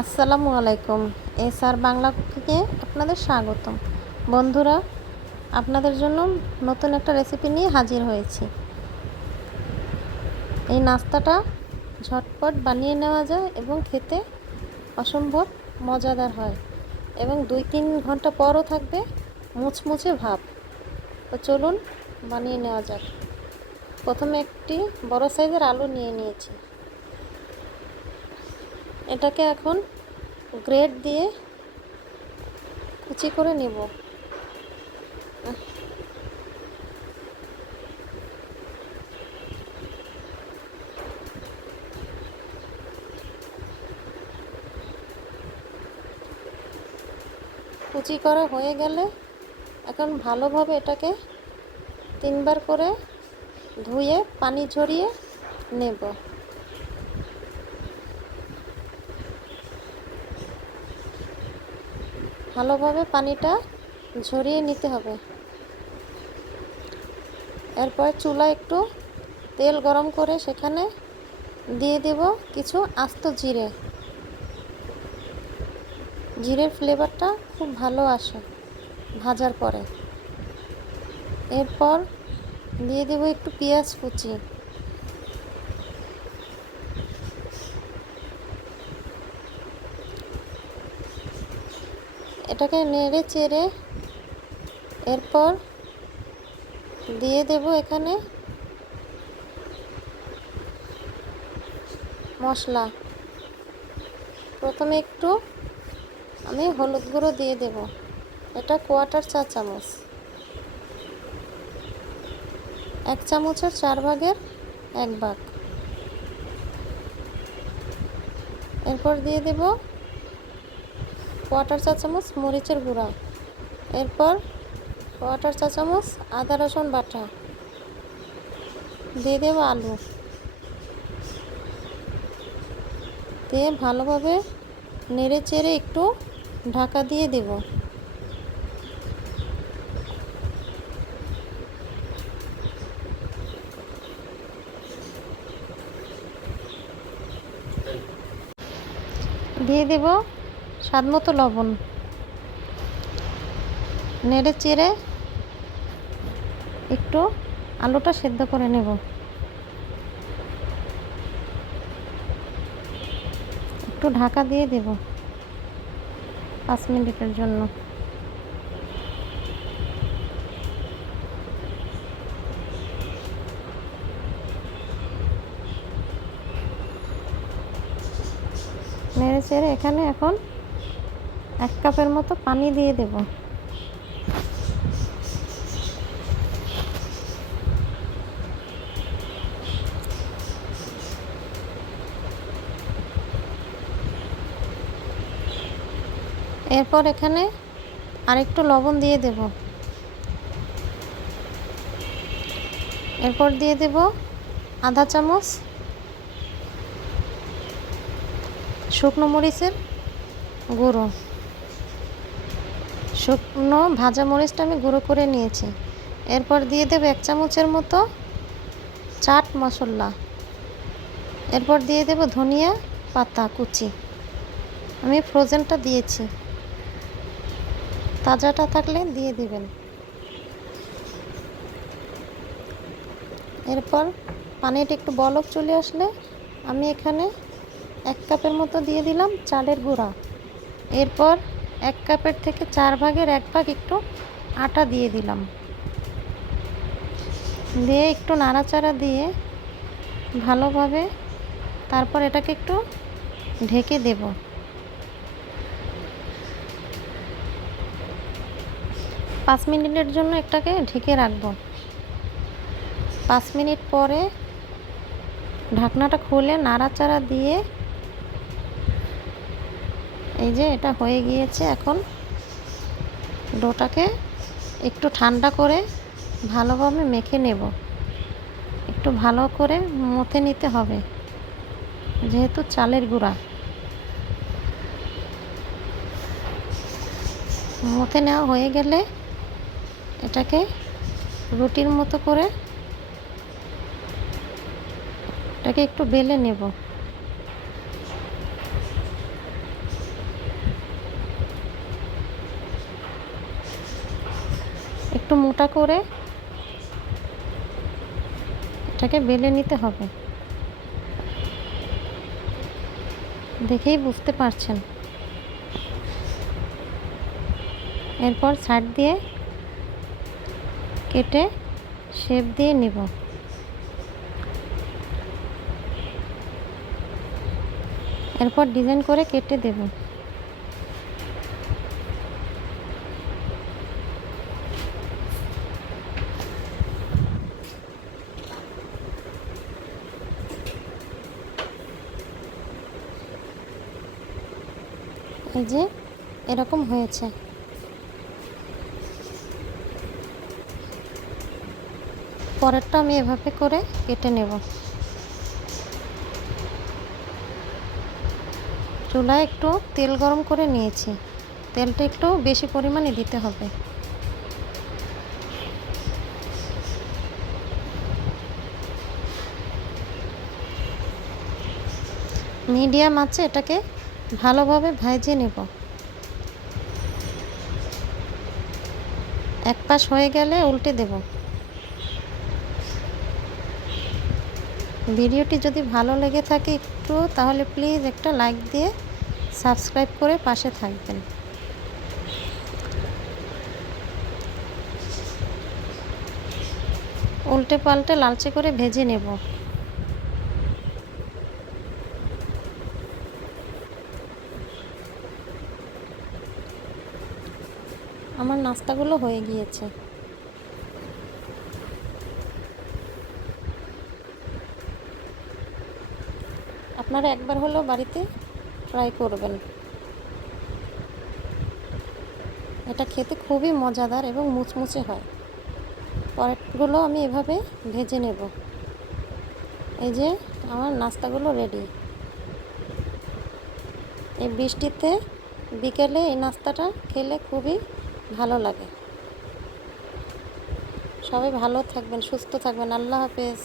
আসসালামু আলাইকুম। এস আর বাংলা থেকে আপনাদের স্বাগতম। বন্ধুরা, আপনাদের জন্য নতুন একটা রেসিপি নিয়ে হাজির হয়েছি। এই নাস্তাটা ঝটপট বানিয়ে নেওয়া যায় এবং খেতে অসম্ভব মজাদার হয় এবং দুই তিন ঘণ্টা পরও থাকবে মুচমুচে ভাব। তো চলুন বানিয়ে নেওয়া যাক। প্রথমে একটি বড় সাইজের আলু নিয়ে নিয়েছি। এটাকে এখন গ্রেড দিয়ে কুচি করে নেব। কুচি করা হয়ে গেলে এখন ভালোভাবে এটাকে তিনবার করে ধুয়ে পানি ঝরিয়ে নেব। ভালোভাবে পানিটা ঝরিয়ে নিতে হবে। এরপর চুলা একটু তেল গরম করে সেখানে দিয়ে দেব কিছু আস্ত জিরে। জিরের ফ্লেভারটা খুব ভালো আসে ভাজার পরে। এরপর দিয়ে দেব একটু পেঁয়াজ কুচি। এটাকে নেড়ে চেড়ে এরপর দিয়ে দেব এখানে মশলা। প্রথমে একটু আমি হলুদ গুঁড়ো দিয়ে দেব। এটা কোয়াটার চা চামচ। এক চামচের চার ভাগের এক ভাগ। এরপর দিয়ে দেব কোয়াটার চা চামচ, মরিচের গুঁড়া। এরপর কোয়াটার চা চামচ, আদা রসুন বাটা। দিয়ে দেব আলু। দিয়ে ভালোভাবে নেড়ে চেড়ে একটু ঢাকা দিয়ে দেব। দিয়ে দেব স্বাদ মতো লবণ। নেড়ে চেড়ে একটু আলুটা সেদ্ধ করে নেব। একটু ঢাকা দিয়ে দেব পাঁচ মিনিটের জন্য। নেড়ে চেড়ে এখানে এখন এক কাপের মতো পানি দিয়ে দেব। এরপর এখানে আরেকটু লবণ দিয়ে দেব। এরপর দিয়ে দেব আধা চামচ শুকনো মরিচের গুঁড়ো। শুকনো ভাজা মরিচটা আমি গুঁড়ো করে নিয়েছি। এরপর দিয়ে দেবো এক চামচের মতো চাট মশলা। এরপর দিয়ে দেব ধনিয়া পাতা কুচি। আমি ফ্রোজেনটা দিয়েছি। তাজাটা থাকলে দিয়ে দিবেন। এরপর পানিটা একটু বলক চলে আসলে আমি এখানে এক কাপের মতো দিয়ে দিলাম চালের গুঁড়া। এরপর এক কাপের থেকে চার ভাগের এক ভাগ একটু আটা দিয়ে দিলাম। দিয়ে একটু নাড়াচাড়া দিয়ে ভালোভাবে তারপর এটাকে একটু ঢেকে দেব। পাঁচ মিনিটের জন্য এটাকে ঢেকে রাখব। পাঁচ মিনিট পরে ঢাকনাটা খুলে নাড়াচাড়া দিয়ে এই যে এটা হয়ে গিয়েছে এখন ডোটাকে একটু ঠান্ডা করে ভালোভাবে মেখে নেব। একটু ভালো করে মথে নিতে হবে, যেহেতু চালের গুঁড়া। মথে নেওয়া হয়ে গেলে এটাকে রুটির মতো করে এটাকে একটু বেলে নেব। একটু মোটা করে এটাকে বেলে নিতে হবে। দেখেই বুঝতে পারছেন। এরপর সাইড দিয়ে কেটে শেপ দিয়ে নিব। এরপর ডিজাইন করে কেটে দেব। যে এরকম হয়েছে। পরেরটা আমি এভাবে করে কেটে নেব। চুলায় একটু তেল গরম করে নিয়েছি। তেলটা একটু বেশি পরিমাণে দিতে হবে। মিডিয়াম আছে এটাকে ভালোভাবে ভাজে নেব। এক পাশ হয়ে গেলে উল্টে দেব। ভিডিওটি যদি ভালো লেগে থাকে একটু, তাহলে প্লিজ একটা লাইক দিয়ে সাবস্ক্রাইব করে পাশে থাকবেন। উল্টে পাল্টে লালচে করে ভেজে নেব। আমার নাস্তাগুলো হয়ে গিয়েছে। আপনারা একবার হলেও বাড়িতে ট্রাই করবেন। এটা খেতে খুবই মজাদার এবং মুচমুচে হয়। পরেরগুলো আমি এভাবে ভেজে নেব। এই যে আমার নাস্তাগুলো রেডি এই বৃষ্টিতে বিকেলে এই নাস্তাটা খেলে খুবই ভালো লাগে। সবাই ভালো থাকবেন সুস্থ থাকবেন। আল্লাহ হাফেজ।